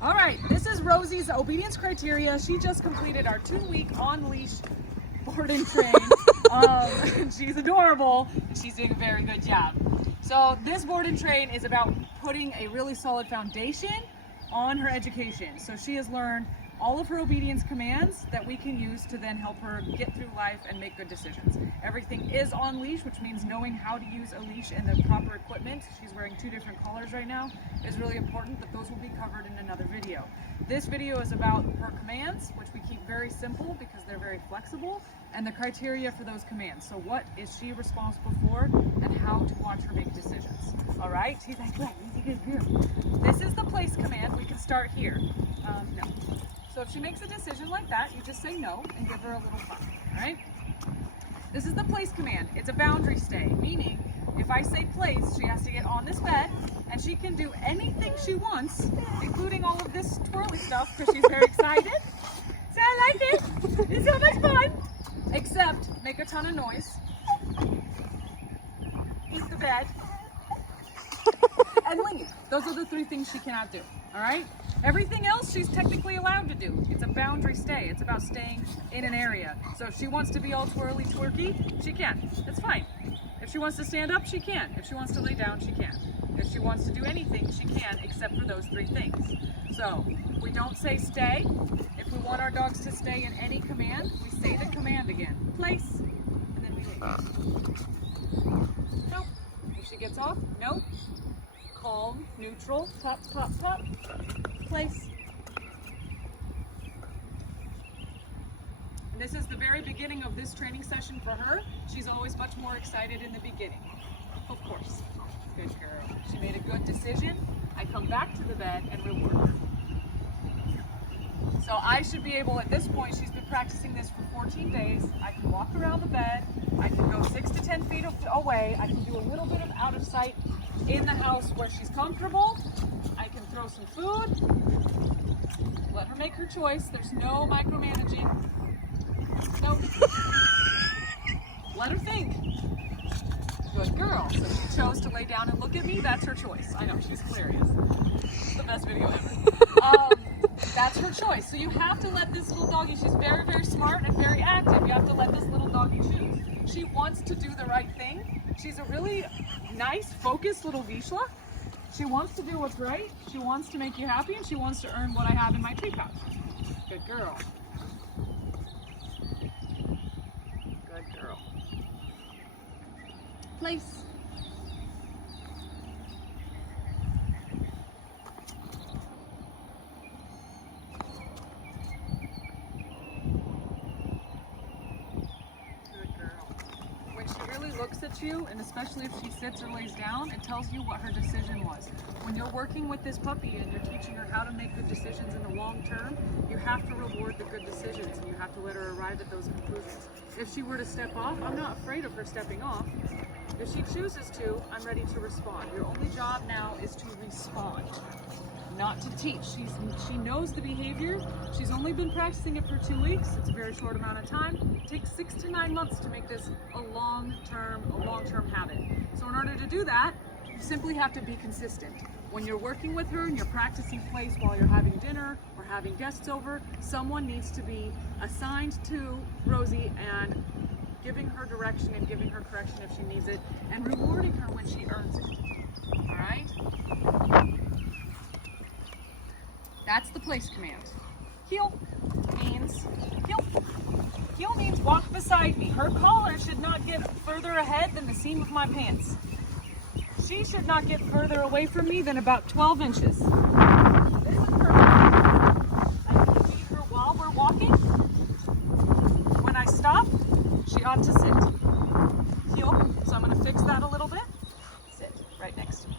All right, this is Rosie's obedience criteria. She just completed our 2-week on-leash board and train. She's adorable, and she's doing a very good job. So this board and train is about putting a really solid foundation on her education. So she has learned all of her obedience commands that we can use to then help her get through life and make good decisions. Everything is on leash, which means knowing how to use a leash and the proper equipment. She's wearing 2 different collars right now is really important, but those will be covered in another video. This video is about her commands, which we keep very simple because they're very flexible, and the criteria for those commands. So what is she responsible for and how to watch her make decisions. All right, she's like, yeah, easy, good girl. This is the place command. We can start here. No. So if she makes a decision like that, you just say no and give her a little fun, all right? This is the place command. It's a boundary stay, meaning if I say place, she has to get on this bed and she can do anything she wants, including all of this twirly stuff because she's very excited. So I like it. It's so much fun. Except make a ton of noise, eat the bed, and leave. Those are the 3 things she cannot do, all right? Everything else she's technically allowed to do. It's a boundary stay. It's about staying in an area. So if she wants to be all twirly twerky, she can. That's fine. If she wants to stand up, she can. If she wants to lay down, she can. If she wants to do anything, she can, except for those 3 things. So we don't say stay. If we want our dogs to stay in any command, we say the command again. Place, and then we leave. Nope. If she gets off, nope. Calm, neutral, pop, pop, pop. Place. And this is the very beginning of this training session for her. She's always much more excited in the beginning. Of course. Good girl. She made a good decision. I come back to the bed and reward her. So I should be able, at this point, she's been practicing this for 14 days. I can walk around the bed. I can go 6 to 10 feet away. I can do a little bit of out of sight in the house where she's comfortable. I can throw some food. Let her make her choice. There's no micromanaging. Nope. Let her think. Good girl. So she chose to lay down and look at me. That's her choice. I know, she's hilarious. It's the best video ever. That's her choice. So you have to let this little doggy, she's very, very smart and very active. You have to let this little doggy choose. She wants to do the right thing. She's a really nice, focused little Vizsla. She wants to do what's right. She wants to make you happy, and she wants to earn what I have in my tree pouch. Good girl. Good girl. Place. Looks at you, and especially if she sits or lays down, it tells you what her decision was. When you're working with this puppy and you're teaching her how to make good decisions in the long term, you have to reward the good decisions and you have to let her arrive at those conclusions. If she were to step off, I'm not afraid of her stepping off. If she chooses to, I'm ready to respond. Your only job now is to respond, not to teach. She knows the behavior. She's only been practicing it for 2 weeks. It's a very short amount of time. It takes 6 to 9 months to make this a long-term habit. So in order to do that, you simply have to be consistent. When you're working with her and you're practicing place while you're having dinner or having guests over, someone needs to be assigned to Rosie and giving her direction and giving her correction if she needs it, and rewarding her when she earns it. All right? That's the place command. Heel means heel. Heel means walk beside me. Her collar should not get further ahead than the seam of my pants. She should not get further away from me than about 12 inches. This is perfect. I can feed her while we're walking. When I stop, she ought to sit. Heel, so I'm going to fix that a little bit. Sit right next to me.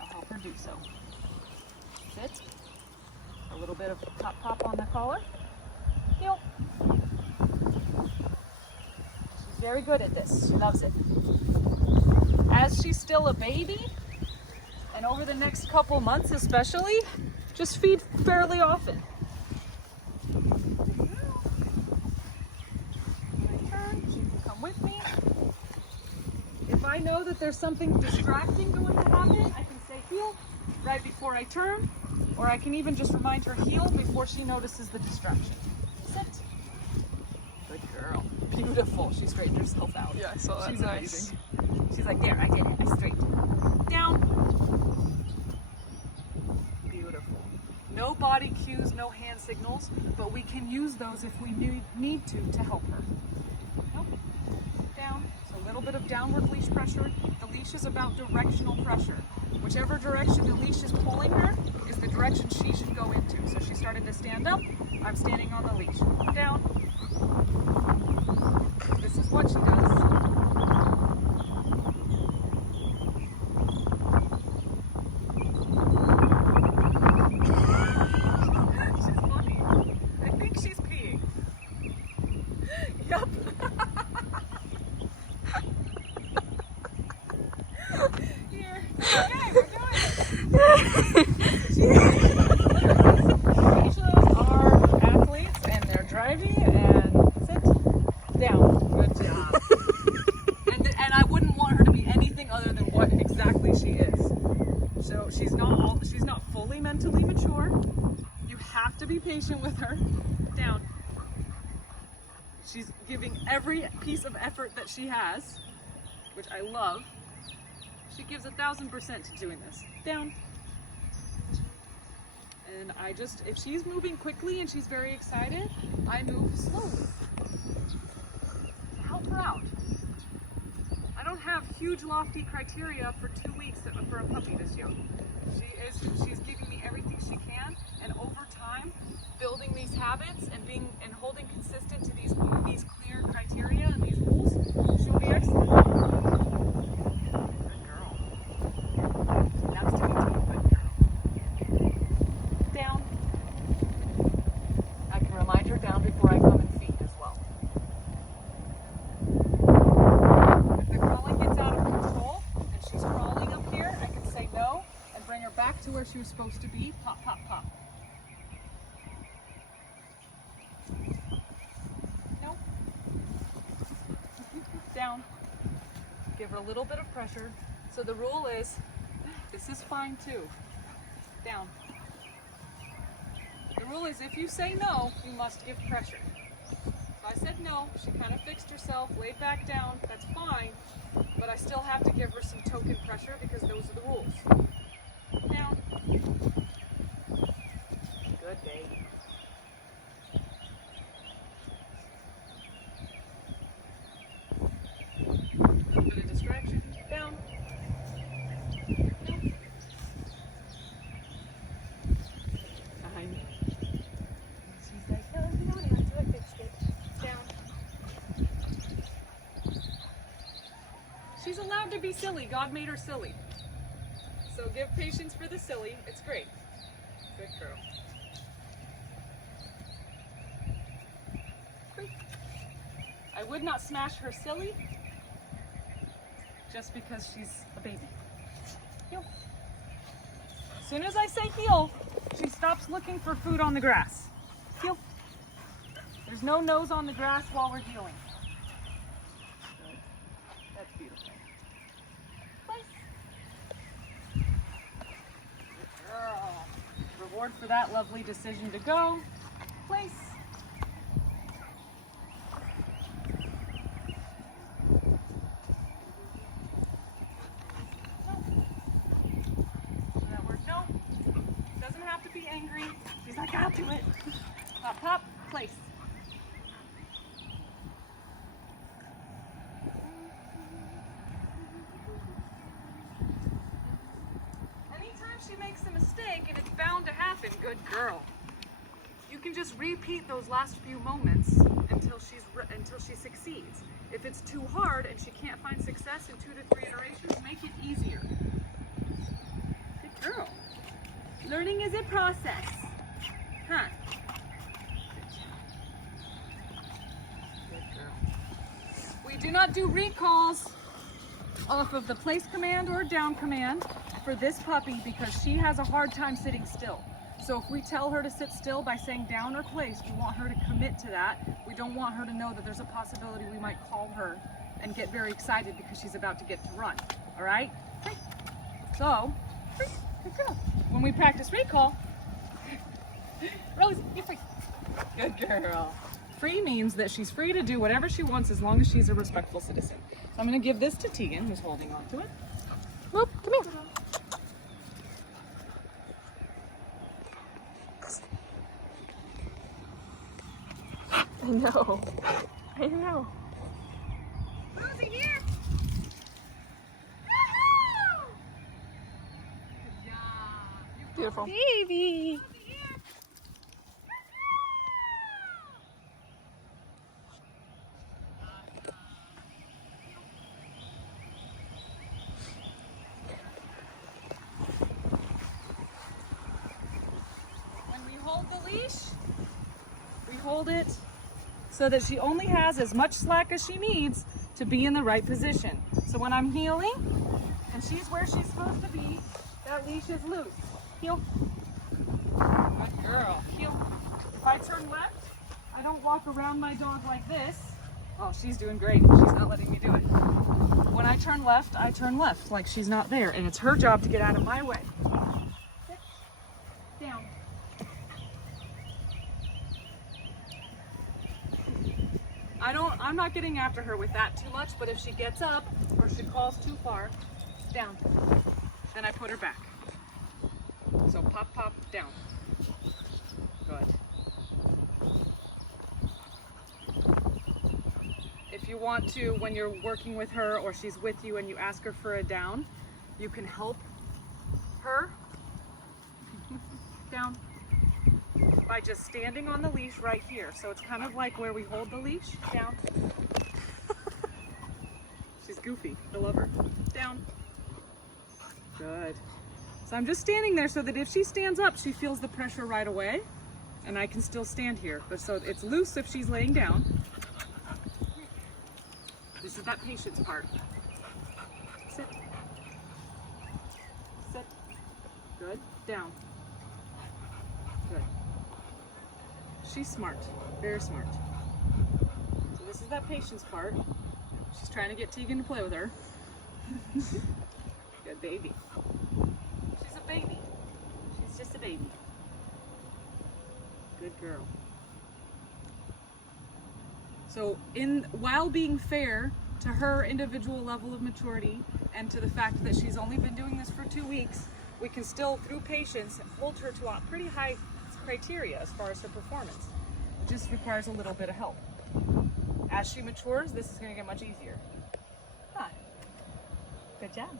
I'll help her do so. Sit. A little bit of pop pop on the collar. Heel. She's very good at this. She loves it. As she's still a baby, and over the next couple months especially, just feed fairly often. My turn, she can come with me. If I know that there's something distracting going to happen, I can say heel right before I turn. Or I can even just remind her heel before she notices the distraction. Sit. Good girl. Beautiful. She straightened herself out. Yeah, I saw that. She's Nice. amazing. She's like, there, I did it. I straightened. Down. Beautiful. No body cues, no hand signals, but we can use those if we need to help her. Nope. Down. So a little bit of downward leash pressure. The leash is about directional pressure. Whichever direction the leash is pulling her is the direction she should go into. So she started to stand up. I'm standing on the leash. Down. This is what she does. She's funny. I think she's peeing. Yup. Here. Okay, we're doing it. Leashes are athletes and they're driving and sit down. Good job. And I wouldn't want her to be anything other than what exactly she is. So she's not fully mentally mature. You have to be patient with her. Down. She's giving every piece of effort that she has, which I love. She gives 1,000% to doing this. Down. And if she's moving quickly and she's very excited, I move slowly. Help her out. I don't have huge lofty criteria for 2 weeks for a puppy this young. She's giving me everything she can, and over time, building these habits and holding consistent to these clear criteria and these rules, she'll be excellent. Good girl. That's to be good girl. Down. I can remind her down before I come and feed as well. If the crawling gets out of control and she's crawling up here, I can say no and bring her back to where she was supposed to be. Pop, pop, pop. No. Down. Give her a little bit of pressure. So the rule is, this is fine too. Down. The rule is if you say no, you must give pressure. So I said no, she kind of fixed herself, laid back down, that's fine, but I still have to give her some token pressure because those are the rules. Down. Good baby. A little bit of distraction. Down. No. Behind me. She's like, no, you don't have to. I fixed it. Down. She's allowed to be silly. God made her silly. So give patience for the silly. It's great. Good girl. Great. I would not smash her silly just because she's a baby. Heel. As soon as I say heel, she stops looking for food on the grass. Heel. There's no nose on the grass while we're healing. Good. That's beautiful. Place. Good girl. Reward for that lovely decision to go. Place. Angry. She's like, I'll do it. Pop, pop, place. Anytime she makes a mistake, and it's bound to happen, good girl, you can just repeat those last few moments until she succeeds. If it's too hard and she can't find success in 2 to 3 iterations, make it easier. Good girl. Learning is a process. Huh? Good girl. We do not do recalls off of the place command or down command for this puppy because she has a hard time sitting still. So if we tell her to sit still by saying down or place, we want her to commit to that. We don't want her to know that there's a possibility we might call her and get very excited because she's about to get to run. All right? So, good girl. When when we practice recall, Rose, you're free. Good girl. Free means that she's free to do whatever she wants as long as she's a respectful citizen. So I'm going to give this to Tegan, who's holding on to it. Whoop, come here. I know. I know. Rosie here. Good job. Beautiful. Baby. When we hold the leash, we hold it so that she only has as much slack as she needs to be in the right position. So when I'm heeling and she's where she's supposed to be, that leash is loose. Heel. Good girl. Heel. If I turn left, I don't walk around my dog like this. Oh, she's doing great. She's not letting me do it. When I turn left like she's not there, and it's her job to get out of my way. Sit. Down. I'm not getting after her with that too much, but if she gets up or she calls too far, down. Then I put her back. So pop, pop, down. Good. If you want to, when you're working with her or she's with you and you ask her for a down, you can help her down by just standing on the leash right here. So it's kind of like where we hold the leash, down. She's goofy, I love her. Down. Good. So I'm just standing there so that if she stands up, she feels the pressure right away and I can still stand here. But so it's loose if she's laying down. This is that patience part. Sit. Sit. Good. Down. Good. She's smart. Very smart. So this is that patience part. She's trying to get Tegan to play with her. Good baby. She's a baby. She's just a baby. Good girl. So while being fair to her individual level of maturity and to the fact that she's only been doing this for 2 weeks, we can still, through patience, hold her to a pretty high criteria as far as her performance. It just requires a little bit of help. As she matures, this is going to get much easier. Good job.